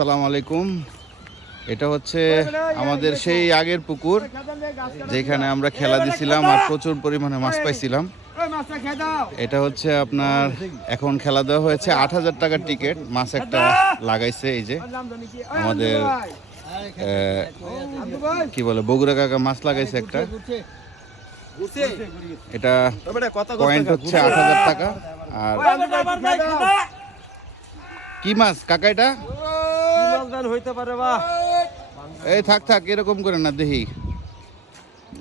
আসসালামু আলাইকুম। এটা হচ্ছে আমাদের সেই আগের পুকুর যেখানে আমরা খেলা দিছিলাম আর প্রচুর পরিমাণে মাছ পাইছিলাম। এটা হচ্ছে আপনার এখন খেলা দেওয়া হয়েছে ৮,০০০ টাকার টিকিট। মাছ একটা লাগাইছে এই যে আমাদের কি বলে বগুড়া কাকা মাছ লাগাইছে একটা। এটা পয়েন্ট হচ্ছে ৮,০০০ টাকা। আর কি মাছ কাকা এটা? এই থাক থাক এরকম করে না, দেখি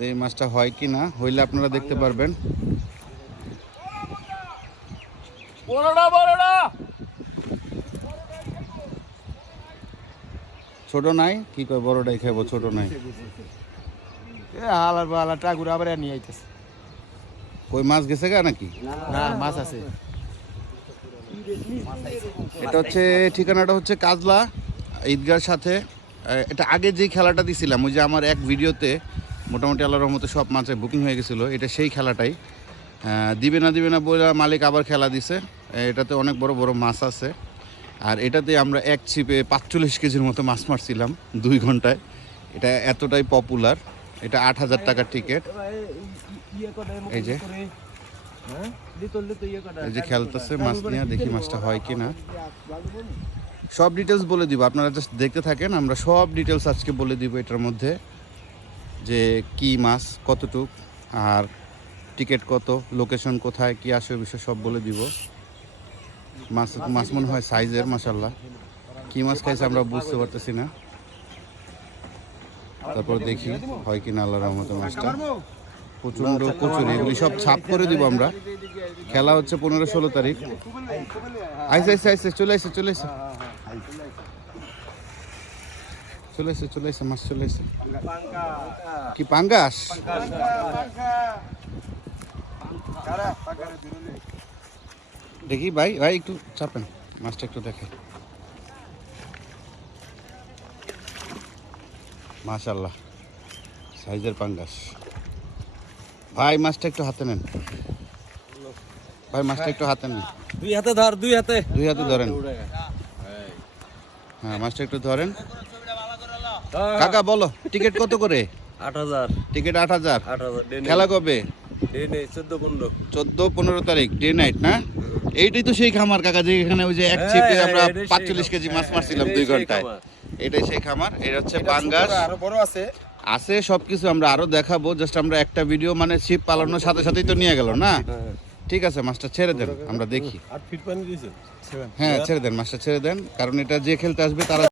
এই মাছটা হয় কি না, হইলে আপনারা দেখতে পারবেন। ছোট নাই কি কয়, বড়টাই খাবো, ছোট নাই। কই মাছ গেছে গা নাকি? না মাছ আছে। এটা হচ্ছে ঠিকানাটা হচ্ছে কাজলা ঈদগার সাথে। এটা আগে যে খেলাটা দিছিলাম ওই যে আমার এক ভিডিওতে মোটামুটি আল্লাহর রহমতে সব মাছে বুকিং হয়ে গেছিলো, এটা সেই খেলাটাই। দিবে না বলে মালিক আবার খেলা দিছে। এটাতে অনেক বড় বড় মাছ আছে। আর এটাতে আমরা এক ছিপে ৪৫ কেজির মতো মাছ মারছিলাম ২ ঘন্টায়। এটা এতটাই পপুলার। এটা ৮,০০০ টাকার টিকিট। এই যে এই যে খেলতেছে মাছ নিয়ে, দেখি মাছটা হয় কি না। সব ডিটেলস বলে দিব, আপনারা জাস্ট দেখতে থাকেন। আমরা সব ডিটেলস আজকে বলে দিব এটার মধ্যে, যে কি মাছ কতটুক আর টিকিট কত, লোকেশন কোথায়, কি আসে বিষয় সব বলে দিব। মাছ মাছ মনে হয় সাইজের, মাশাল্লাহ। কি মাছ খাইছে আমরা বুঝতে পারতেছি না। তারপর দেখি হয় কি না আল্লাহর রহমতে মাছটা। প্রচণ্ড কচুরি, এগুলি সব ছাপ করে দিব আমরা। খেলা হচ্ছে ১৫-১৬ তারিখ। আইসে চলে আসে মাছ চলে আসে। কি পাঙ্গাস? দেখি ভাই একটু চাপেন, মাছটা একটু দেখে। মাশাল্লাহ সাইজের পাঙ্গাস। ভাই মাছটা একটু হাতে নেন, ভাই মাছটা একটু হাতে নেন। দুই হাতে ধর, দুই হাতে ধরেন। হ্যাঁ মাছটা একটু ধরেন। কাকা বলো টিকিট কত করে? ৮,০০০ টিকিট ৮,০০০। ৮,০০০ খেলা কবে? ১৪-১৫ তারিখ, ডে নাইট না? এইটাই তো সেই খামার কাকা, যেখানে ওই যে এক ছিপে আমরা ৪৫ কেজি মাছ মারছিলাম ২ ঘন্টায়। এটাই সেই খামার। এটা হচ্ছে পাঙ্গাস। আরো বড় আছে সবকিছু আমরা আরো দেখাবো। জাস্ট আমরা একটা ভিডিও মানে ছিপ পালানোর সাথে সাথেই তো নিয়ে গেল না। ঠিক আছে মাছটা ছেড়ে দেন, আমরা দেখি। ৮ ফিট পানি দিয়েছে। হ্যাঁ ছেড়ে দেন, মাছটা ছেড়ে দেন, কারণ এটা যে খেলতে আসবে তারা